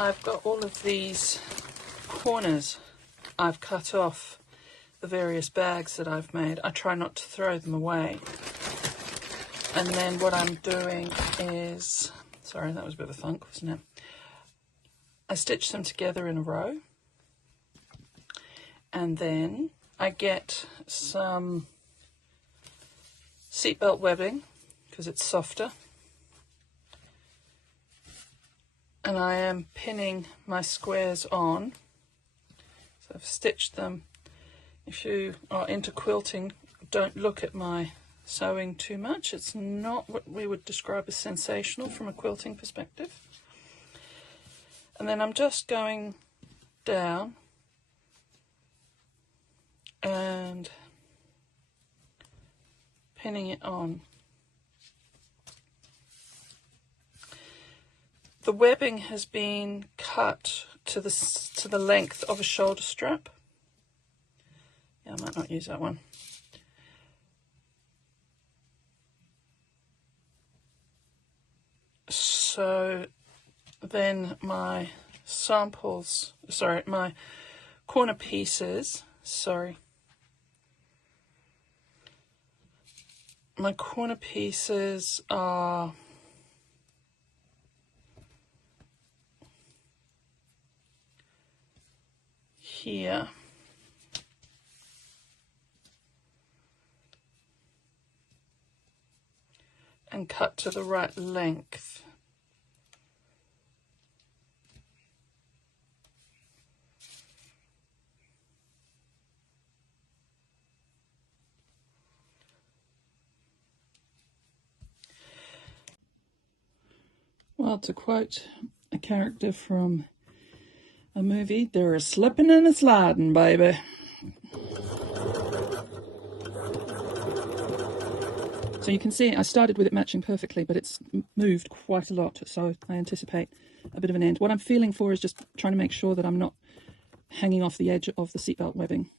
I've got all of these corners I've cut off the various bags that I've made. I try not to throw them away. And then what I'm doing is, sorry, that was a bit of a thunk, wasn't it? I stitch them together in a row, and then I get some seatbelt webbing because it's softer, and I am pinning my squares on. So I've stitched them. If you are into quilting, don't look at my sewing too much. It's not what we would describe as sensational from a quilting perspective. And then I'm just going down and pinning it on. The webbing has been cut to the length of a shoulder strap. Yeah, I might not use that one. So then my samples, sorry, my corner pieces, my corner pieces are here. And cut to the right length. Well, to quote a character from a movie, they're a slipping and a sliding, baby. So you can see I started with it matching perfectly, but it's moved quite a lot, so I anticipate a bit of an end. What I'm feeling for is just trying to make sure that I'm not hanging off the edge of the seatbelt webbing.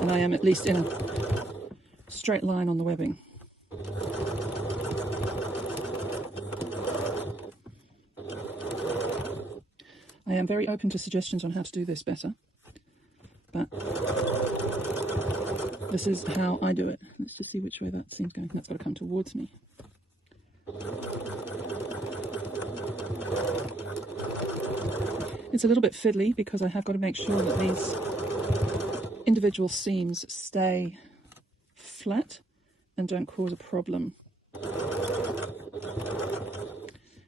And I am at least in a straight line on the webbing. I am very open to suggestions on how to do this better, but this is how I do it. Let's just see which way that seam's going. That's got to come towards me. It's a little bit fiddly because I have got to make sure that these individual seams stay flat and don't cause a problem,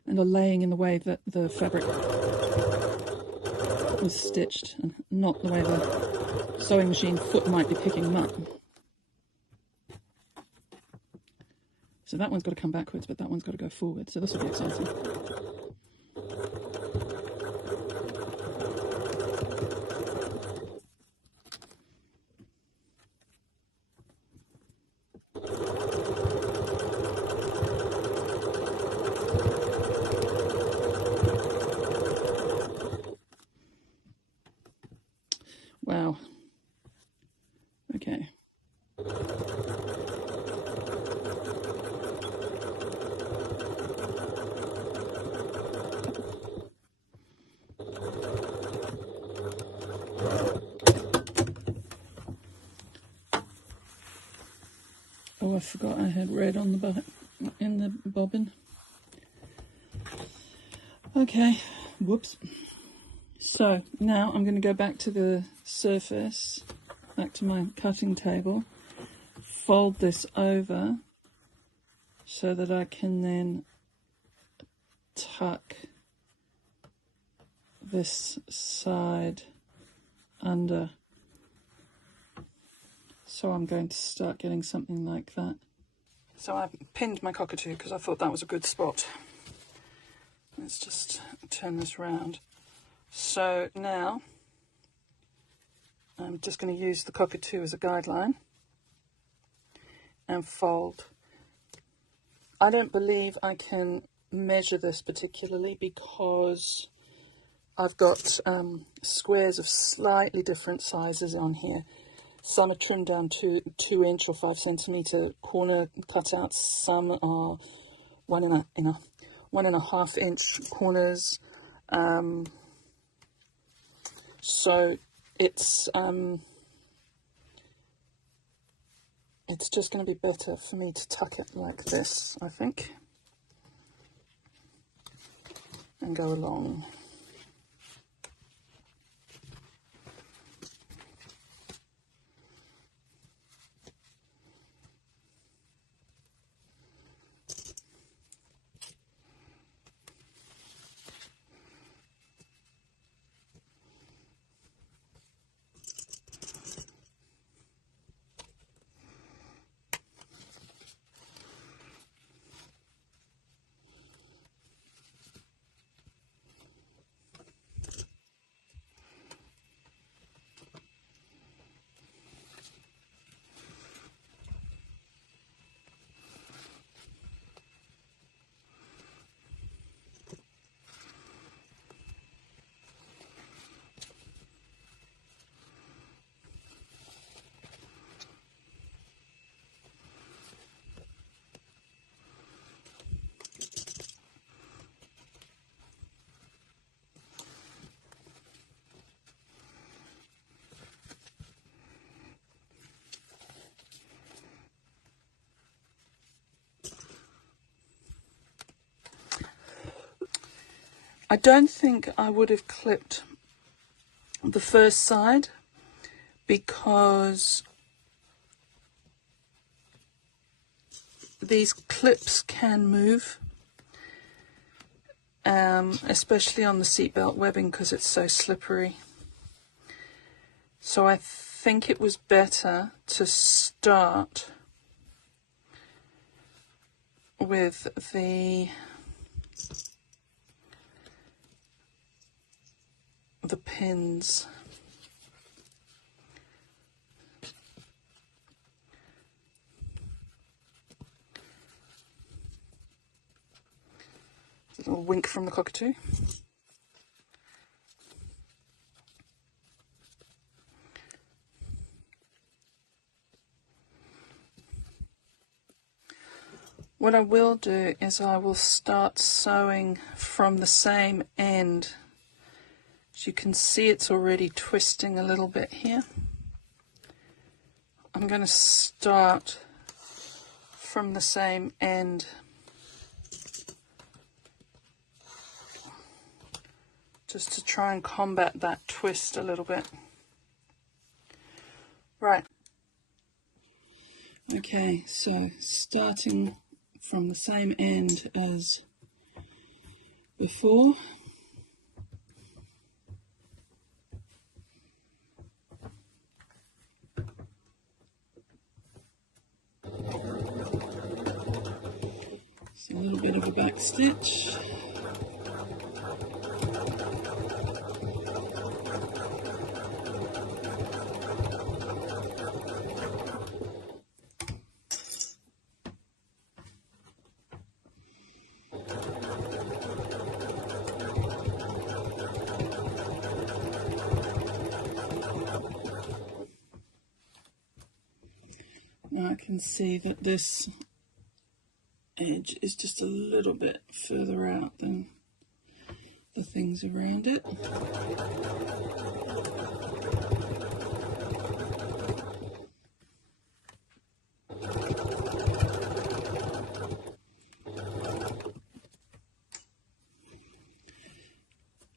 and are laying in the way that the fabric was stitched and not the way the sewing machine foot might be picking them up. So that one's got to come backwards, but that one's got to go forward. So this will be exciting. Wow. Okay. Oh, I forgot I had red on the in the bobbin. Okay, whoops. So now I'm going to go back to the surface, back to my cutting table, fold this over so that I can then tuck this side under. So I'm going to start getting something like that. So I've pinned my cockatoo because I thought that was a good spot. Let's just turn this round. So now I'm just going to use the cockatoo as a guideline and fold. I don't believe I can measure this particularly because I've got squares of slightly different sizes on here. Some are trimmed down to 2 inch or 5 centimeter corner cutouts. Some are 1.5 inch corners. So it's just going to be better for me to tuck it like this, I think, and go along. I don't think I would have clipped the first side because these clips can move, especially on the seatbelt webbing because it's so slippery. So I think it was better to start with the pins. A little wink from the cockatoo. What I will do is I will start sewing from the same end. As you can see, it's already twisting a little bit here. I'm going to start from the same end. Just to try and combat that twist a little bit. Right. Okay, so starting from the same end as before. A little bit of a back stitch. Now I can see that this edge is just a little bit further out than the things around it.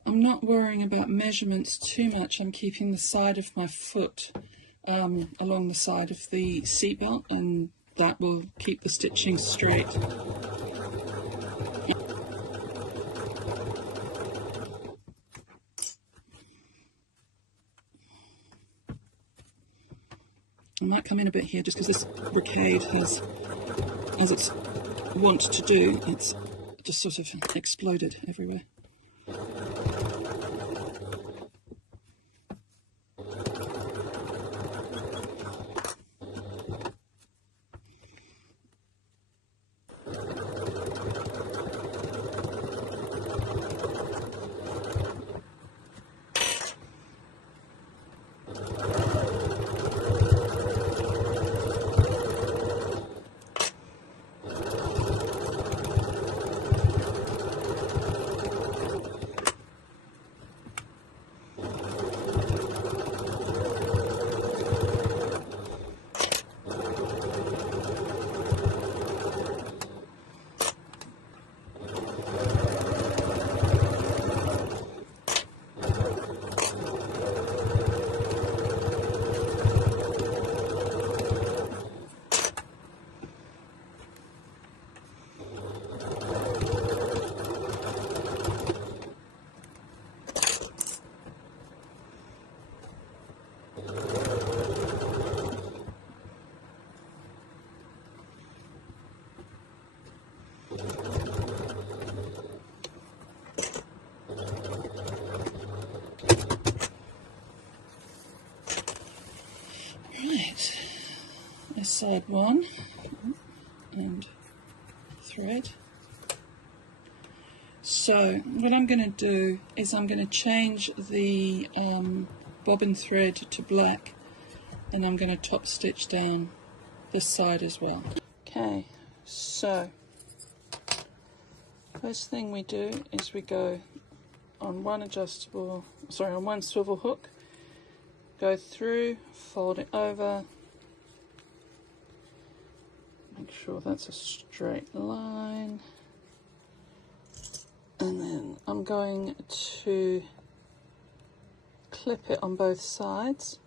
I'm not worrying about measurements too much. I'm keeping the side of my foot along the side of the seatbelt, and that will keep the stitching straight. I might come in a bit here just because this brocade has, as it's wont to do, it's just sort of exploded everywhere. side one and thread. So what I'm going to do is I'm going to change the bobbin thread to black, and I'm going to top stitch down this side as well. Okay, so first thing we do is we go on one on one swivel hook, go through, fold it over, make sure that's a straight line, and then I'm going to clip it on both sides,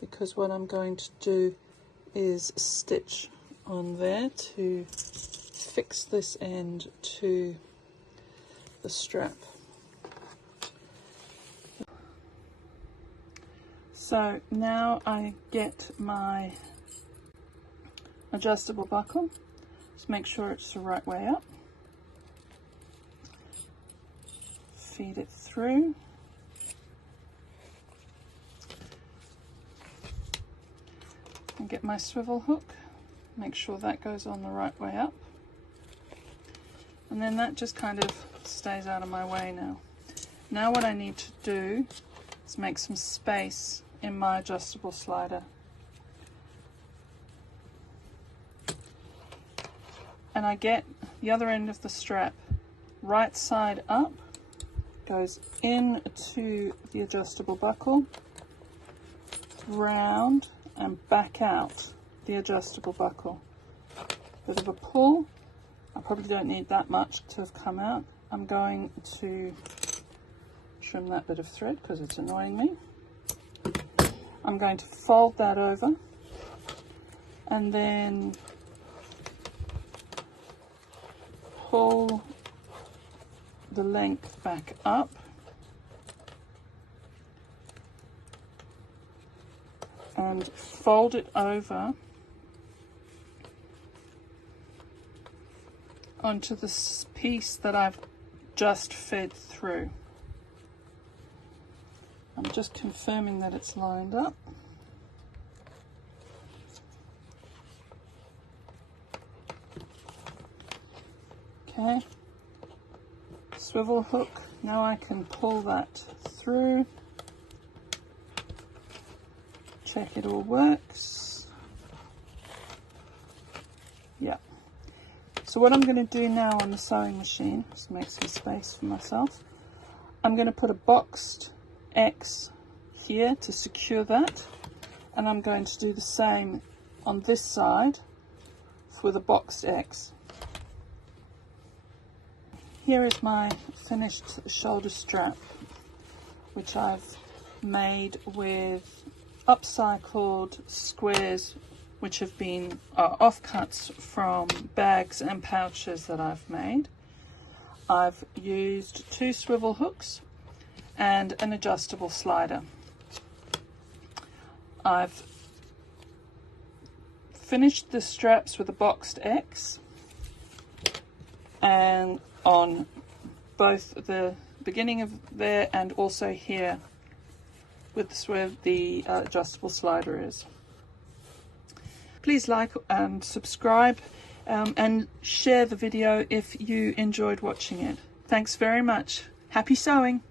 because what I'm going to do is stitch on there to fix this end to the strap. So now I get my adjustable buckle. Just make sure it's the right way up. Feed it through. And get my swivel hook. Make sure that goes on the right way up. And then that just kind of stays out of my way now. Now what I need to do is make some space in my adjustable slider. And I get the other end of the strap right side up, goes into the adjustable buckle, round and back out the adjustable buckle. Bit of a pull. I probably don't need that much to have come out. I'm going to trim that bit of thread because it's annoying me. I'm going to fold that over and then pull the length back up and fold it over onto this piece that I've just fed through. I'm just confirming that it's lined up. Okay, swivel hook. Now I can pull that through. Check it all works. Yeah. So what I'm going to do now on the sewing machine, just make some space for myself, I'm going to put a boxed X here to secure that, and I'm going to do the same on this side with a boxed X. Here is my finished shoulder strap, which I've made with upcycled squares, which have been offcuts from bags and pouches that I've made. I've used 2 swivel hooks and an adjustable slider. I've finished the straps with a boxed X, and on both the beginning of there and also here with where the adjustable slider is. Please like and subscribe and share the video if you enjoyed watching it. Thanks very much. Happy sewing!